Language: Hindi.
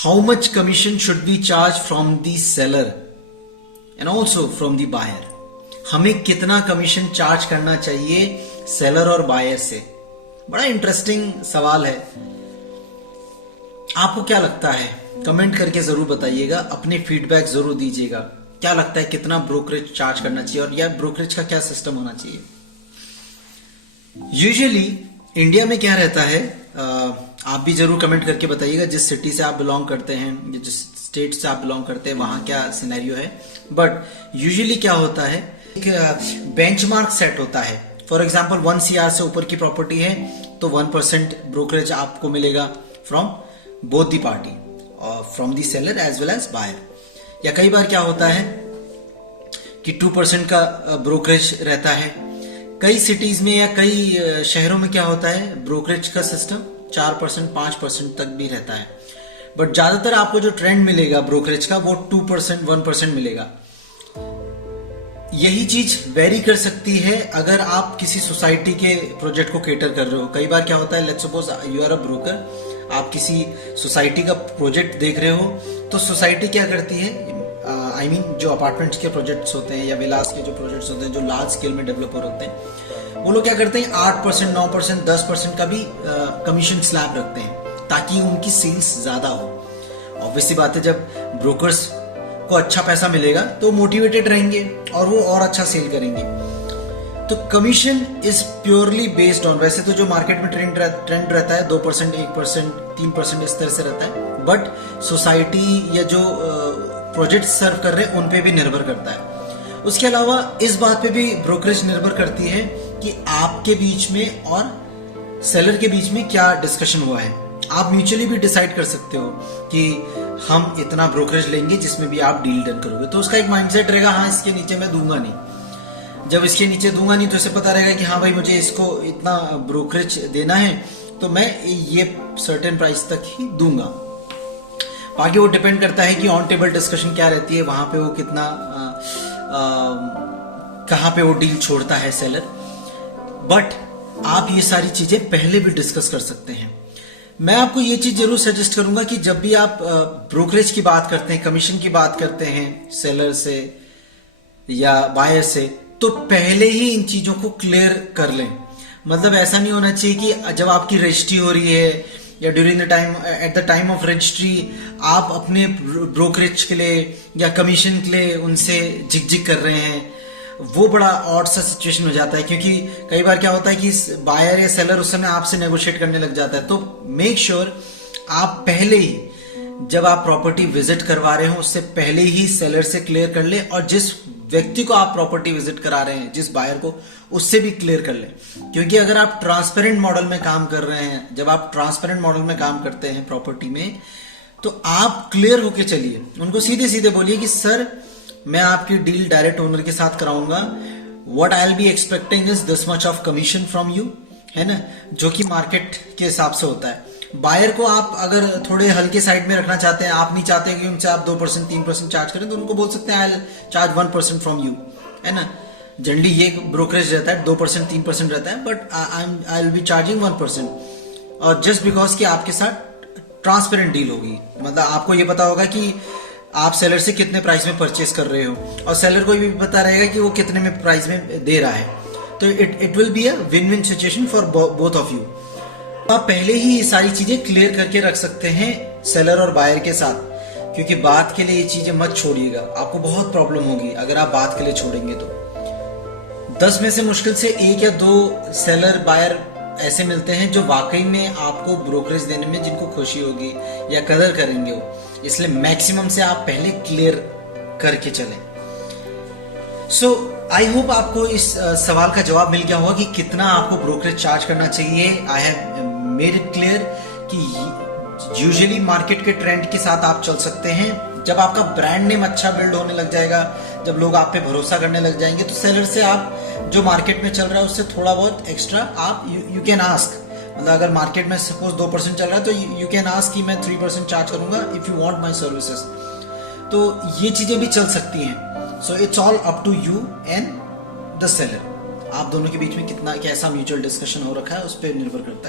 How much commission should be charged from the seller and also from the buyer? हमें कितना कमीशन चार्ज करना चाहिए सेलर और बायर से? बड़ा इंटरेस्टिंग सवाल है। आपको क्या लगता है? कमेंट करके जरूर बताइएगा, अपने फीडबैक जरूर दीजिएगा। क्या लगता है कितना ब्रोकरेज चार्ज करना चाहिए और या ब्रोकरेज का क्या सिस्टम होना चाहिए? यूजुअली इंडिया में क्या रहता है, आप भी जरूर कमेंट करके बताइएगा जिस सिटी से आप बिलोंग करते हैं, जिस स्टेट से आप बिलोंग करते हैं, वहां क्या सिनेरियो है। बट यूजुअली क्या होता है, एक बेंचमार्क सेट होता है। फॉर एग्जांपल 1 CR से ऊपर की प्रॉपर्टी है तो 1% ब्रोकरेज आपको मिलेगा from both the party, from the seller as well as buyer. या कई बार क्या होता है कि 2% का ब्रोकरेज रहता है। कई सिटीज में या कई शहरों में क्या होता है, ब्रोकरेज का सिस्टम 4% 5% तक भी रहता है। बट ज्यादातर आपको जो ट्रेंड मिलेगा ब्रोकरेज का वो 2% 1% मिलेगा। यही चीज वेरी कर सकती है अगर आप किसी सोसाइटी के प्रोजेक्ट को केटर कर रहे हो। कई बार क्या होता है, let's suppose you are a broker, आप किसी सोसाइटी का प्रोजेक्ट देख रहे हो, तो सोसाइटी क्या करती है, I mean, जो अपार्टमेंट्स के प्रोजेक्ट्स होते हैं या विलास के जो प्रोजेक्ट्स होते हैं जो लार्ज स्केल में डेवलपर होते हैं, वो लोग क्या करते हैं 8% 9% 10% का भी कमीशन स्लैब रखते हैं ताकि उनकी सेल्स ज्यादा हो। ऑब्वियसली बात है, जब ब्रोकर्स को अच्छा पैसा मिलेगा तो मोटिवेटेड रहेंगे और वो और अच्छा सेल करेंगे। तो commission is purely based on, वैसे तो जो मार्केट में ट्रेंड रहता है 2% 1% 3% इस तरह से रहता है, बट सोसाइटी या जो प्रोजेक्ट सर्व कर रहे हैं उन पे भी निर्भर करता है। उसके अलावा इस बात पे भी ब्रोकरेज निर्भर करती है कि आपके बीच में और सेलर के बीच में क्या डिस्कशन हुआ है। आप म्यूचुअली भी डिसाइड कर सकते हो कि हम इतना ब्रोकरेज लेंगे जिसमें भी आप डील डन करोगे, तो उसका एक माइंडसेट रहेगा, हाँ इसके नीचे मैं दूंगा नहीं। जब इसके नीचे दूंगा नहीं तो इसे पता रहेगा कि हाँ भाई मुझे इसको इतना ब्रोकरेज देना है तो मैं ये सर्टेन प्राइस तक ही दूंगा। बाकी वो डिपेंड करता है कि ऑन टेबल डिस्कशन क्या रहती है, वहां पे वो कितना कहां पे वो डील छोड़ता है सेलर। बट आप ये सारी चीजें पहले भी डिस्कस कर सकते हैं। मैं आपको ये चीज जरूर सजेस्ट करूंगा कि जब भी आप ब्रोकरेज की बात करते हैं, कमीशन की बात करते हैं सेलर से या बायर से, तो पहले ही इन चीजों को क्लियर कर लें। मतलब ऐसा नहीं होना चाहिए कि जब आपकी रजिस्ट्री हो रही है या during the time, at the time of registry, आप अपने ब्रोकरेज के लिए या कमीशन के लिए उनसे झिकझिक कर रहे हैं। वो बड़ा ऑड सा सिचुएशन हो जाता है, क्योंकि कई बार क्या होता है कि बायर या सेलर उस समय आपसे नेगोशिएट करने लग जाता है। तो मेक श्योर आप पहले ही, जब आप प्रॉपर्टी विजिट करवा रहे हो उससे पहले ही सेलर से क्लियर कर ले, और जिस व्यक्ति को आप प्रॉपर्टी विजिट करा रहे हैं, जिस बायर को, उससे भी क्लियर कर लें। क्योंकि अगर आप ट्रांसपेरेंट मॉडल में काम कर रहे हैं, जब आप ट्रांसपेरेंट मॉडल में काम करते हैं प्रॉपर्टी में, तो आप क्लियर होके चलिए। उनको सीधे सीधे बोलिए कि सर मैं आपकी डील डायरेक्ट ओनर के साथ कराऊंगा, what I will be expecting is this much of commission from you, है ना, जो कि मार्केट के हिसाब से होता है। बायर को आप अगर थोड़े हल्के साइड में रखना चाहते हैं, आप नहीं चाहते कि उनसे आप 2% 3% चार्ज करें, तो उनको बोल सकते हैं I will charge 1% from you, है ना। जनरली ये ब्रोकरेज रहता है 2% 3% रहता है, but I will be charging 1%, और जस्ट बिकॉज कि आपके साथ ट्रांसपेरेंट डील होगी। मतलब आपको ये पता होगा कि आप सेलर से कितने प्राइस में परचेस कर रहे हो और सेलर को भी पता रहेगा कि वो कितने में प्राइस में दे रहा है। तो it will be a win win situation for both of you. आप पहले ही ये सारी चीजें क्लियर करके रख सकते हैं सेलर और बायर के साथ, क्योंकि बात के लिए ये चीजें मत छोड़िएगा, आपको बहुत प्रॉब्लम होगी अगर आप बात के लिए छोड़ेंगे। तो 10 में से मुश्किल से 1 या 2 सेलर बायर ऐसे मिलते हैं जो वाकई में आपको ब्रोकरेज देने में जिनको खुशी होगी या कदर करेंगे वो, इसलिए मैक्सिमम से आप पहले क्लियर करके चलें। सो आई होप आपको इस सवाल का जवाब मिल गया होगा कि कितना आपको ब्रोकरेज चार्ज करना चाहिए। I have made it clear कि यूजुअली मार्केट के ट्रेंड के साथ आप चल सकते हैं। जब आपका ब्रांड नेम अच्छा बिल्ड होने लग जाएगा, जब लोग आप पे भरोसा करने लग जाएंगे, तो सेलर से आप जो मार्केट में चल रहा है उससे थोड़ा बहुत एक्स्ट्रा आप यू कैन आस्क। मतलब अगर मार्केट में सपोज 2% चल रहा है तो यू कैन आस्क कि मैं 3% चार्ज करूंगा if you want my services. तो ये चीजें भी चल सकती हैं। So it's all up to you and the seller. आप दोनों के बीच में कितना कैसा म्यूचुअल डिस्कशन हो रखा है उस पर निर्भर करता है।